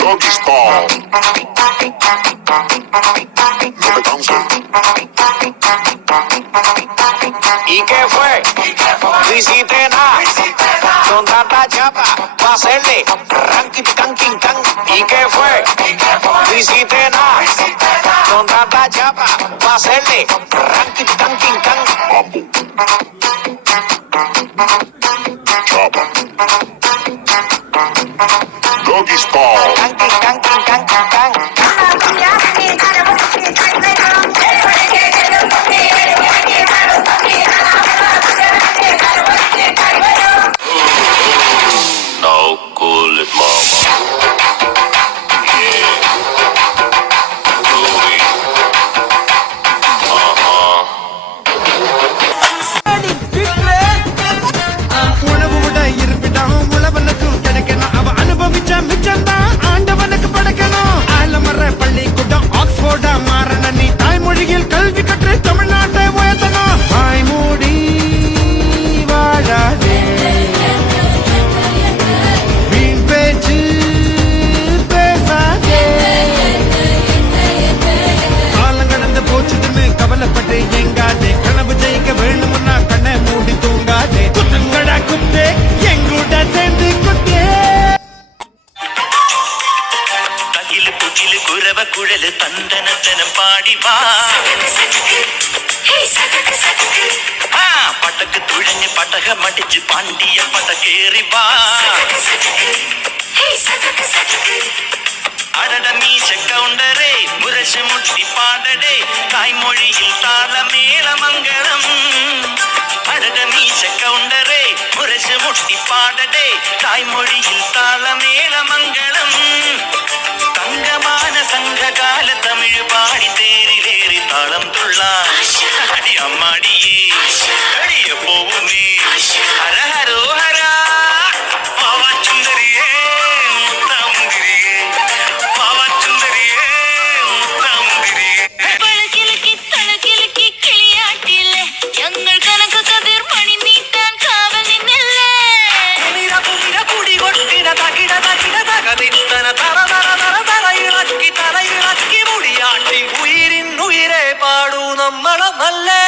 Doggy style. No te canses. ¿Y qué fue? No hiciste nada. Con tanta chapa va a hacerle ranking can king can. ¿Y qué fue? No hiciste nada. Con tanta chapa va a hacerle ranking can king can. Chapa. Doggy style. Can king can king can can can. Now cool it, mama. உணவு விட இருப்பிடம் உழவனுக்கும் கிடைக்கணும். அவ அனுபவிச்ச மிச்சம்தான் ஆண்டவனுக்கு படைக்கணும். ஆலமர பள்ளிக்கூடம் ஆக்ஸ்போர்டா மாறன நீ தாய்மொழியில் கல்வி கற்று தமிழ்நாட்டை உயர்த்தணும். வாய்மூடி வாழாதே, வீண் பேச்சு பேசாதே. காலம் கடந்து போச்சுன்னு கவலைப்பட்டு எங்காதே. கனவு ஜெயிக்க வேணும்னா கண்ணை மூடி தூங்காதே. குத்துங்கடா குத்தே எங்கூட சேர்ந்து குத்தே. தகிலு புகிலு குரவ குழலு தந்தனத்தனம் பாடி வா. பட்டக்கு துழஞ்சு பட்டக மடிச்சு பாண்டிய பட்டக்கேறி வா. அடட மீச கவுண்டரே முரசு முட்டி பாடடே தாய்மொழியில் தாள மேல மங்களம். அடட மீச கவுண்டரே முரசு முட்டி பாடடே தாய்மொழியில் தாள மேல மங்களம். தங்கமான சங்ககால தமிழ் பாடி தேரிலேறி தாளம் துள்ளா. அடி அம்மாடியே அடிய போவுமே ஹரஹரோ ஹரா. பாவா சுந்தரியே முத்தாமுந்திரியே, பாவா சுந்தரியே முத்தாமுந்திரியே. பழகிழக்கி தழகிழக்கி கிளியாட்டிலே எங்கள் கணக்கு கதிர் மணி நீட்டான் காவலி நெல்ல. குமிர குமிர குடி கொட்டின தகிட தகிட தகதித்தன தர தர தர தர இறக்கி முடியாட்டி உயிரின் உயிரே பாடு நம்மள நல்ல.